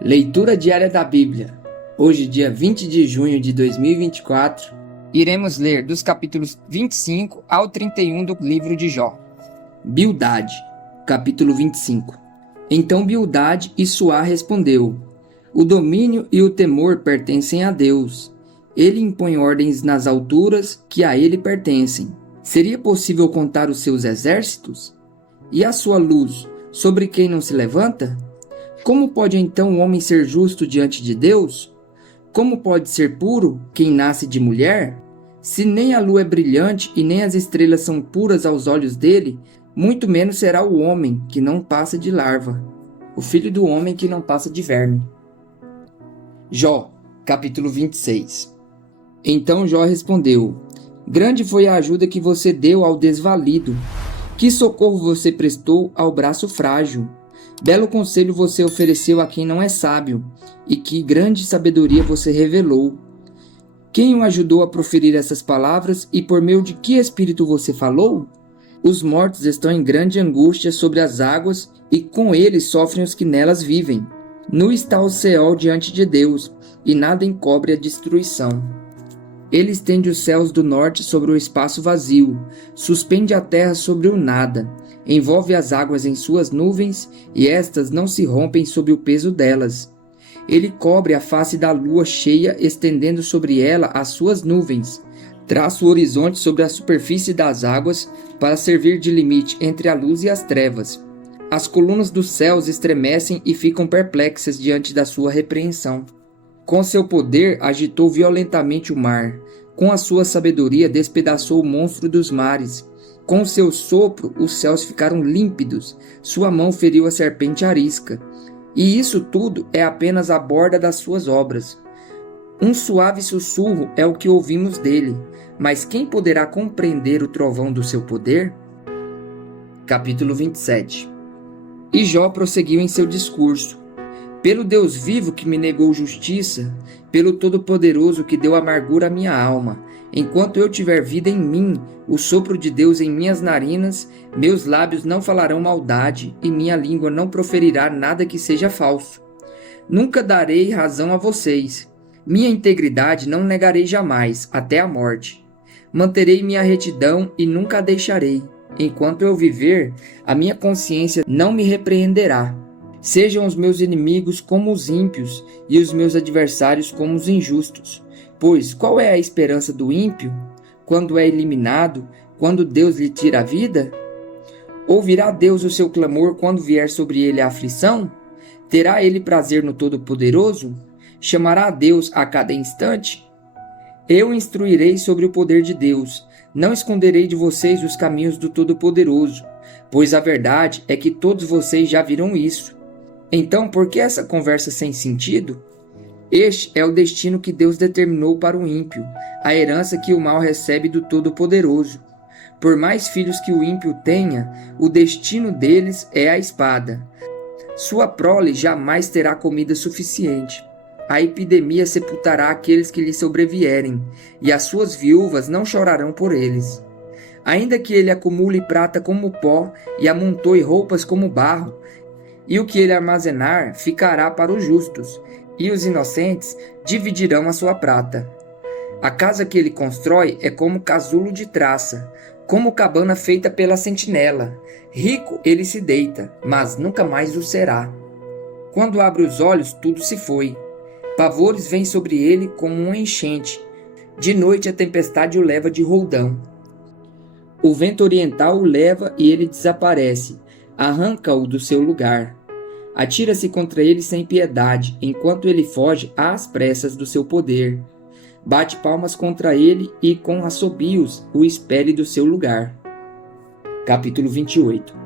Leitura diária da Bíblia. Hoje, dia 20 de junho de 2024, iremos ler dos capítulos 25 ao 31 do livro de Jó. Bildade, capítulo 25. Então Bildade e Suá respondeu: O domínio e o temor pertencem a Deus. Ele impõe ordens nas alturas que a ele pertencem. Seria possível contar os seus exércitos? E a sua luz, sobre quem não se levanta? Como pode então o homem ser justo diante de Deus? Como pode ser puro quem nasce de mulher? Se nem a lua é brilhante e nem as estrelas são puras aos olhos dele, muito menos será o homem que não passa de larva, o filho do homem que não passa de verme. Jó, capítulo 26. Então Jó respondeu: Grande foi a ajuda que você deu ao desvalido. Que socorro você prestou ao braço frágil. Belo conselho você ofereceu a quem não é sábio, e que grande sabedoria você revelou. Quem o ajudou a proferir essas palavras e por meio de que espírito você falou? Os mortos estão em grande angústia sobre as águas e com eles sofrem os que nelas vivem. Nu está o Seol diante de Deus, e nada encobre a destruição. Ele estende os céus do norte sobre o espaço vazio, suspende a terra sobre o nada, envolve as águas em suas nuvens, e estas não se rompem sob o peso delas. Ele cobre a face da lua cheia, estendendo sobre ela as suas nuvens. Traça o horizonte sobre a superfície das águas, para servir de limite entre a luz e as trevas. As colunas dos céus estremecem e ficam perplexas diante da sua repreensão. Com seu poder agitou violentamente o mar. Com a sua sabedoria despedaçou o monstro dos mares. Com seu sopro os céus ficaram límpidos. Sua mão feriu a serpente arisca. E isso tudo é apenas a borda das suas obras. Um suave sussurro é o que ouvimos dele. Mas quem poderá compreender o trovão do seu poder? Capítulo 27. E Jó prosseguiu em seu discurso. Pelo Deus vivo que me negou justiça, pelo Todo-Poderoso que deu amargura à minha alma, enquanto eu tiver vida em mim, o sopro de Deus em minhas narinas, meus lábios não falarão maldade e minha língua não proferirá nada que seja falso. Nunca darei razão a vocês. Minha integridade não negarei jamais, até a morte. Manterei minha retidão e nunca a deixarei. Enquanto eu viver, a minha consciência não me repreenderá. Sejam os meus inimigos como os ímpios e os meus adversários como os injustos. Pois qual é a esperança do ímpio? Quando é eliminado, quando Deus lhe tira a vida? Ouvirá Deus o seu clamor quando vier sobre ele a aflição? Terá ele prazer no Todo-Poderoso? Chamará a Deus a cada instante? Eu instruirei sobre o poder de Deus. Não esconderei de vocês os caminhos do Todo-Poderoso, pois a verdade é que todos vocês já viram isso. Então, por que essa conversa sem sentido? Este é o destino que Deus determinou para o ímpio, a herança que o mal recebe do Todo-Poderoso. Por mais filhos que o ímpio tenha, o destino deles é a espada. Sua prole jamais terá comida suficiente. A epidemia sepultará aqueles que lhe sobrevierem, e as suas viúvas não chorarão por eles. Ainda que ele acumule prata como pó e amontoe roupas como barro, e o que ele armazenar ficará para os justos, e os inocentes dividirão a sua prata. A casa que ele constrói é como casulo de traça, como cabana feita pela sentinela. Rico ele se deita, mas nunca mais o será. Quando abre os olhos, tudo se foi. Pavores vêm sobre ele como uma enchente. De noite a tempestade o leva de roldão. O vento oriental o leva e ele desaparece. Arranca-o do seu lugar. Atira-se contra ele sem piedade, enquanto ele foge às pressas do seu poder. Bate palmas contra ele e com assobios o expele do seu lugar. Capítulo 28.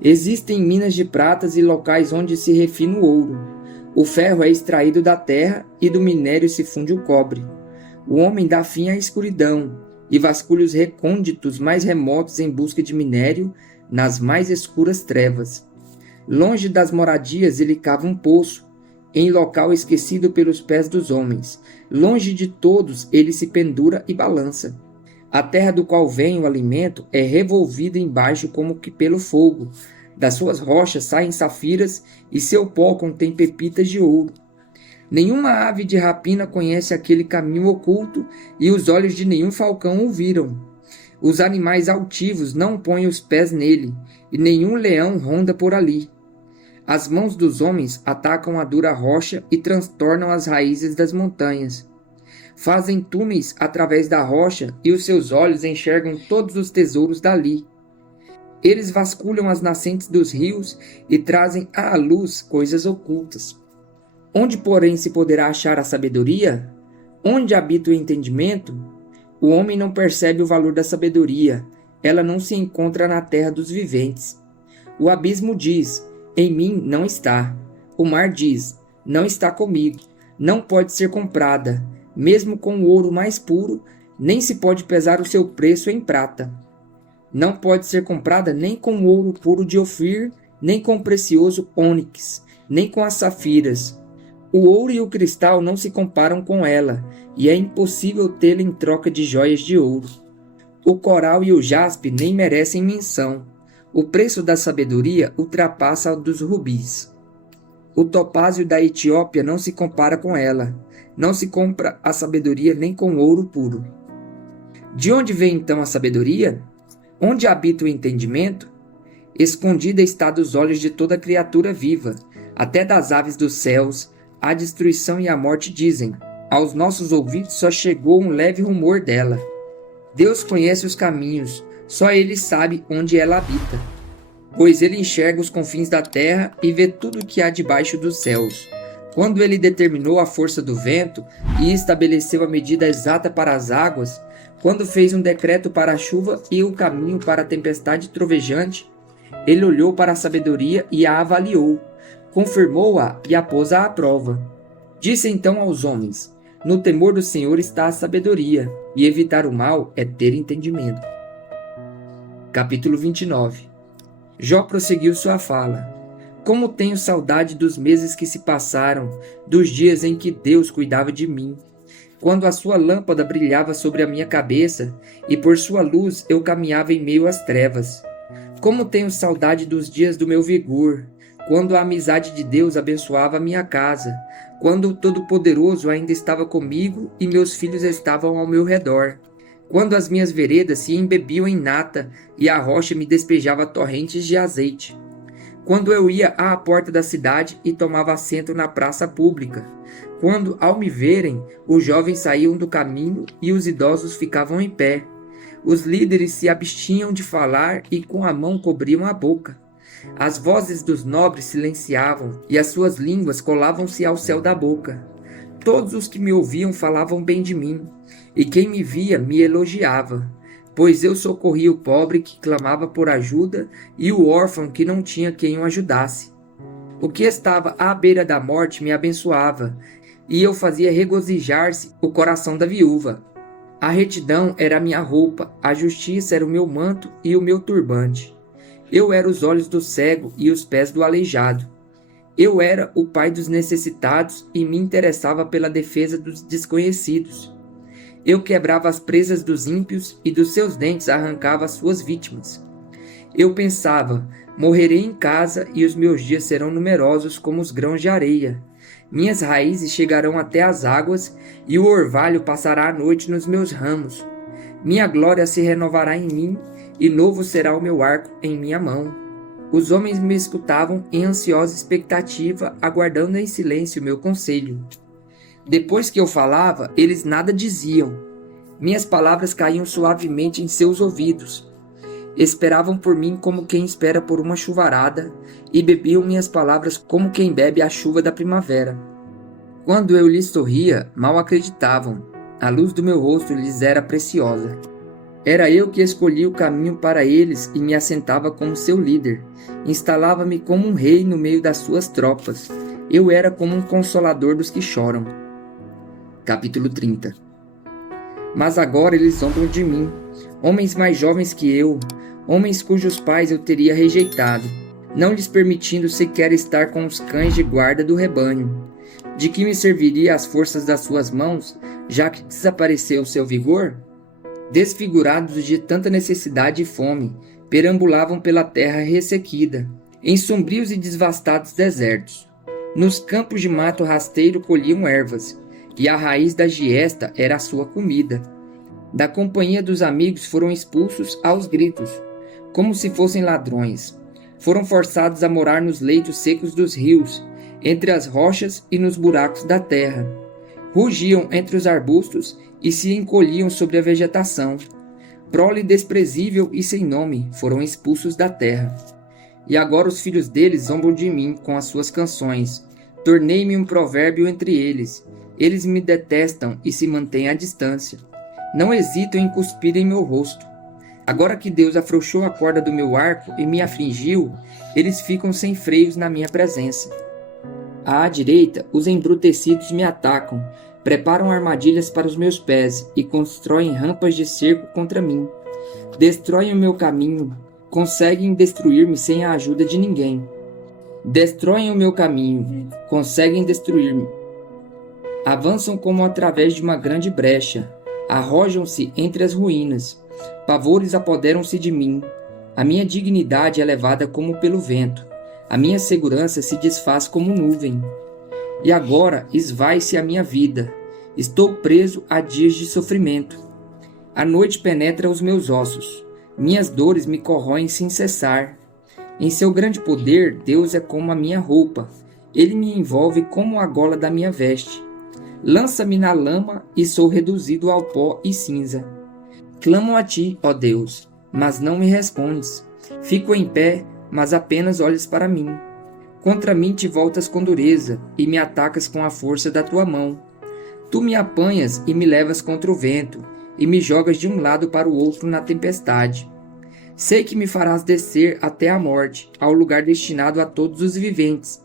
Existem minas de pratas e locais onde se refina o ouro. O ferro é extraído da terra e do minério se funde o cobre. O homem dá fim à escuridão e vasculha os recônditos mais remotos em busca de minério nas mais escuras trevas. Longe das moradias ele cava um poço, em local esquecido pelos pés dos homens. Longe de todos ele se pendura e balança. A terra do qual vem o alimento é revolvida embaixo como que pelo fogo. Das suas rochas saem safiras e seu pó contém pepitas de ouro. Nenhuma ave de rapina conhece aquele caminho oculto e os olhos de nenhum falcão o viram. Os animais altivos não põem os pés nele e nenhum leão ronda por ali. As mãos dos homens atacam a dura rocha e transtornam as raízes das montanhas. Fazem túneis através da rocha e os seus olhos enxergam todos os tesouros dali. Eles vasculham as nascentes dos rios e trazem à luz coisas ocultas. Onde, porém, se poderá achar a sabedoria? Onde habita o entendimento? O homem não percebe o valor da sabedoria. Ela não se encontra na terra dos viventes. O abismo diz: em mim não está. O mar diz: não está comigo. Não pode ser comprada, mesmo com o ouro mais puro, nem se pode pesar o seu preço em prata. Não pode ser comprada nem com o ouro puro de Ofir, nem com o precioso ônix, nem com as safiras. O ouro e o cristal não se comparam com ela, e é impossível tê-la em troca de joias de ouro. O coral e o jaspe nem merecem menção. O preço da sabedoria ultrapassa o dos rubis. O topázio da Etiópia não se compara com ela. Não se compra a sabedoria nem com ouro puro. De onde vem então a sabedoria? Onde habita o entendimento? Escondida está dos olhos de toda criatura viva, até das aves dos céus. A destruição e a morte dizem: aos nossos ouvidos só chegou um leve rumor dela. Deus conhece os caminhos, só Ele sabe onde ela habita. Pois Ele enxerga os confins da terra e vê tudo o que há debaixo dos céus. Quando Ele determinou a força do vento e estabeleceu a medida exata para as águas, quando fez um decreto para a chuva e o caminho para a tempestade trovejante, Ele olhou para a sabedoria e a avaliou, confirmou-a e a pôs à prova. Disse então aos homens: no temor do Senhor está a sabedoria, e evitar o mal é ter entendimento. Capítulo 29. Jó prosseguiu sua fala. Como tenho saudade dos meses que se passaram, dos dias em que Deus cuidava de mim, quando a sua lâmpada brilhava sobre a minha cabeça, e por sua luz eu caminhava em meio às trevas. Como tenho saudade dos dias do meu vigor, quando a amizade de Deus abençoava a minha casa, quando o Todo-Poderoso ainda estava comigo e meus filhos estavam ao meu redor, quando as minhas veredas se embebiam em nata e a rocha me despejava torrentes de azeite, quando eu ia à porta da cidade e tomava assento na praça pública, quando, ao me verem, os jovens saíam do caminho e os idosos ficavam em pé, os líderes se abstinham de falar e com a mão cobriam a boca. As vozes dos nobres silenciavam e as suas línguas colavam-se ao céu da boca. Todos os que me ouviam falavam bem de mim, e quem me via me elogiava, pois eu socorria o pobre que clamava por ajuda e o órfão que não tinha quem o ajudasse. O que estava à beira da morte me abençoava, e eu fazia regozijar-se o coração da viúva. A retidão era a minha roupa, a justiça era o meu manto e o meu turbante. Eu era os olhos do cego e os pés do aleijado. Eu era o pai dos necessitados e me interessava pela defesa dos desconhecidos. Eu quebrava as presas dos ímpios e dos seus dentes arrancava as suas vítimas. Eu pensava: morrerei em casa e os meus dias serão numerosos como os grãos de areia. Minhas raízes chegarão até as águas e o orvalho passará a noite nos meus ramos. Minha glória se renovará em mim e novo será o meu arco em minha mão. Os homens me escutavam em ansiosa expectativa, aguardando em silêncio o meu conselho. Depois que eu falava, eles nada diziam. Minhas palavras caíam suavemente em seus ouvidos. Esperavam por mim como quem espera por uma chuvarada, e bebiam minhas palavras como quem bebe a chuva da primavera. Quando eu lhes sorria, mal acreditavam. A luz do meu rosto lhes era preciosa. Era eu que escolhia o caminho para eles e me assentava como seu líder. Instalava-me como um rei no meio das suas tropas. Eu era como um consolador dos que choram. Capítulo 30. Mas agora eles zombam de mim, homens mais jovens que eu, homens cujos pais eu teria rejeitado, não lhes permitindo sequer estar com os cães de guarda do rebanho. De que me serviria as forças das suas mãos, já que desapareceu o seu vigor? Desfigurados de tanta necessidade e fome, perambulavam pela terra ressequida. em sombrios e devastados desertos. Nos campos de mato rasteiro colhiam ervas, e a raiz da giesta era a sua comida. Da companhia dos amigos foram expulsos aos gritos, como se fossem ladrões. Foram forçados a morar nos leitos secos dos rios, entre as rochas e nos buracos da terra. Rugiam entre os arbustos e se encolhiam sobre a vegetação. Prole desprezível e sem nome foram expulsos da terra. E agora os filhos deles zombam de mim com as suas canções. Tornei-me um provérbio entre eles. Eles me detestam e se mantêm à distância. Não hesitam em cuspir em meu rosto. Agora que Deus afrouxou a corda do meu arco e me afligiu, eles ficam sem freios na minha presença. À direita, os embrutecidos me atacam, preparam armadilhas para os meus pés e constroem rampas de cerco contra mim. Destroem o meu caminho, conseguem destruir-me sem a ajuda de ninguém. Destroem o meu caminho, conseguem destruir-me. Avançam como através de uma grande brecha, arrojam-se entre as ruínas. Pavores apoderam-se de mim. A minha dignidade é levada como pelo vento. A minha segurança se desfaz como nuvem. E agora esvai-se a minha vida. Estou preso a dias de sofrimento. A noite penetra os meus ossos. Minhas dores me corroem sem cessar. Em seu grande poder, Deus é como a minha roupa. Ele me envolve como a gola da minha veste. Lança-me na lama e sou reduzido ao pó e cinza. Clamo a ti, ó Deus, mas não me respondes. Fico em pé, mas apenas olhas para mim. Contra mim te voltas com dureza e me atacas com a força da tua mão. Tu me apanhas e me levas contra o vento e me jogas de um lado para o outro na tempestade. Sei que me farás descer até a morte, ao lugar destinado a todos os viventes.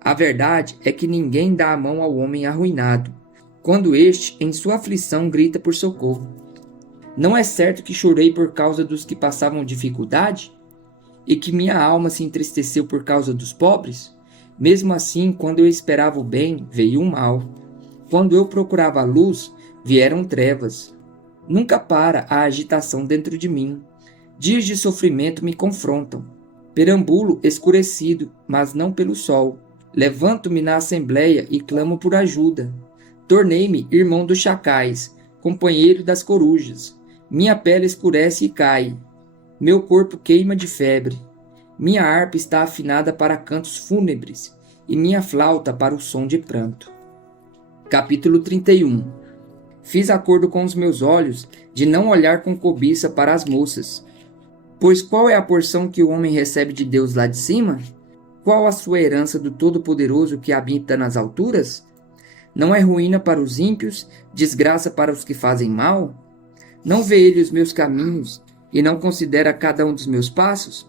A verdade é que ninguém dá a mão ao homem arruinado, quando este, em sua aflição, grita por socorro. Não é certo que chorei por causa dos que passavam dificuldade? E que minha alma se entristeceu por causa dos pobres? Mesmo assim, quando eu esperava o bem, veio o mal. Quando eu procurava a luz, vieram trevas. Nunca para a agitação dentro de mim. Dias de sofrimento me confrontam. Perambulo escurecido, mas não pelo sol. Levanto-me na assembleia e clamo por ajuda. Tornei-me irmão dos chacais, companheiro das corujas. Minha pele escurece e cai. Meu corpo queima de febre. Minha harpa está afinada para cantos fúnebres e minha flauta para o som de pranto. Capítulo 31. Fiz acordo com os meus olhos de não olhar com cobiça para as moças. Pois qual é a porção que o homem recebe de Deus lá de cima? Qual a sua herança do Todo-Poderoso que habita nas alturas? Não é ruína para os ímpios, desgraça para os que fazem mal? Não vê ele os meus caminhos e não considera cada um dos meus passos?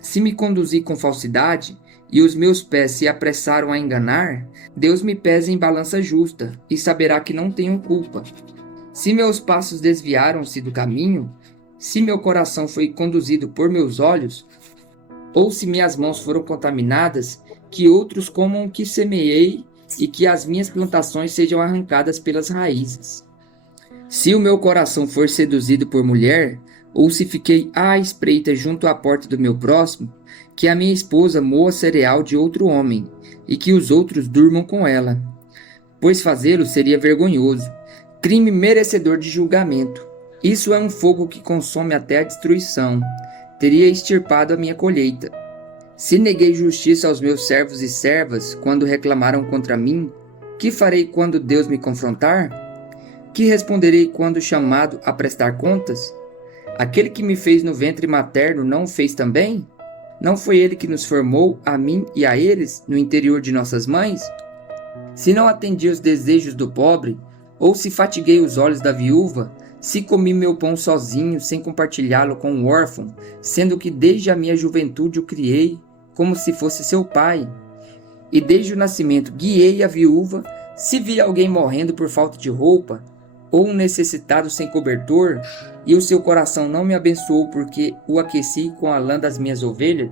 Se me conduzi com falsidade e os meus pés se apressaram a enganar, Deus me pesa em balança justa e saberá que não tenho culpa. Se meus passos desviaram-se do caminho, se meu coração foi conduzido por meus olhos, ou se minhas mãos foram contaminadas, que outros comam o que semeei e que as minhas plantações sejam arrancadas pelas raízes. Se o meu coração for seduzido por mulher, ou se fiquei à espreita junto à porta do meu próximo, que a minha esposa moa cereal de outro homem, e que os outros durmam com ela. Pois fazê-lo seria vergonhoso, crime merecedor de julgamento. Isso é um fogo que consome até a destruição. Teria extirpado a minha colheita. Se neguei justiça aos meus servos e servas quando reclamaram contra mim, que farei quando Deus me confrontar? Que responderei quando chamado a prestar contas? Aquele que me fez no ventre materno não o fez também? Não foi ele que nos formou, a mim e a eles, no interior de nossas mães? Se não atendi aos desejos do pobre, ou se fatiguei os olhos da viúva, se comi meu pão sozinho, sem compartilhá-lo com o órfão, sendo que desde a minha juventude o criei, como se fosse seu pai, e desde o nascimento guiei a viúva, se vi alguém morrendo por falta de roupa, ou um necessitado sem cobertor, e o seu coração não me abençoou porque o aqueci com a lã das minhas ovelhas,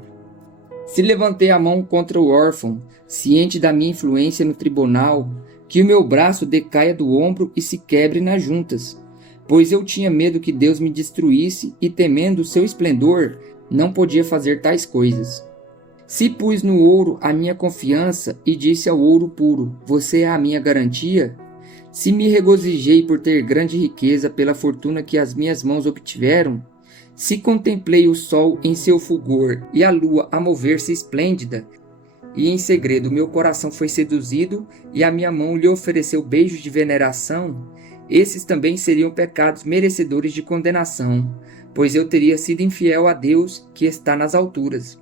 se levantei a mão contra o órfão, ciente da minha influência no tribunal, que o meu braço decaia do ombro e se quebre nas juntas, pois eu tinha medo que Deus me destruísse e, temendo o seu esplendor, não podia fazer tais coisas. Se pus no ouro a minha confiança e disse ao ouro puro, você é a minha garantia? Se me regozijei por ter grande riqueza pela fortuna que as minhas mãos obtiveram, se contemplei o sol em seu fulgor e a lua a mover-se esplêndida, e em segredo meu coração foi seduzido e a minha mão lhe ofereceu beijos de veneração, esses também seriam pecados merecedores de condenação, pois eu teria sido infiel a Deus que está nas alturas.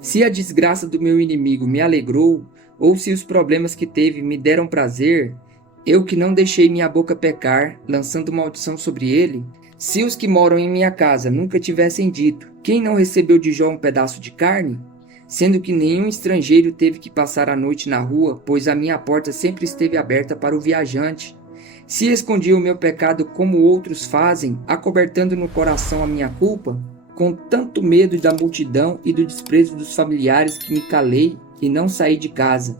Se a desgraça do meu inimigo me alegrou, ou se os problemas que teve me deram prazer, eu que não deixei minha boca pecar, lançando maldição sobre ele, se os que moram em minha casa nunca tivessem dito, quem não recebeu de Jó um pedaço de carne? Sendo que nenhum estrangeiro teve que passar a noite na rua, pois a minha porta sempre esteve aberta para o viajante. Se escondi o meu pecado como outros fazem, acobertando no coração a minha culpa, com tanto medo da multidão e do desprezo dos familiares que me calei e não saí de casa.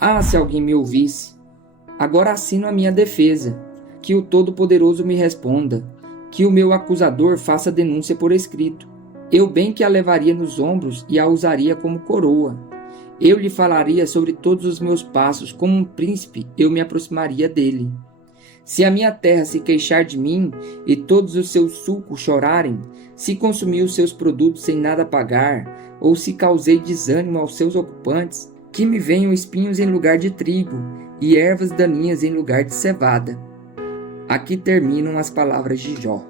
Ah, se alguém me ouvisse! Agora assino a minha defesa, que o Todo-Poderoso me responda, que o meu acusador faça denúncia por escrito. Eu bem que a levaria nos ombros e a usaria como coroa. Eu lhe falaria sobre todos os meus passos, como um príncipe eu me aproximaria dele. Se a minha terra se queixar de mim e todos os seus sulcos chorarem, se consumi os seus produtos sem nada pagar, ou se causei desânimo aos seus ocupantes, que me venham espinhos em lugar de trigo e ervas daninhas em lugar de cevada. Aqui terminam as palavras de Jó.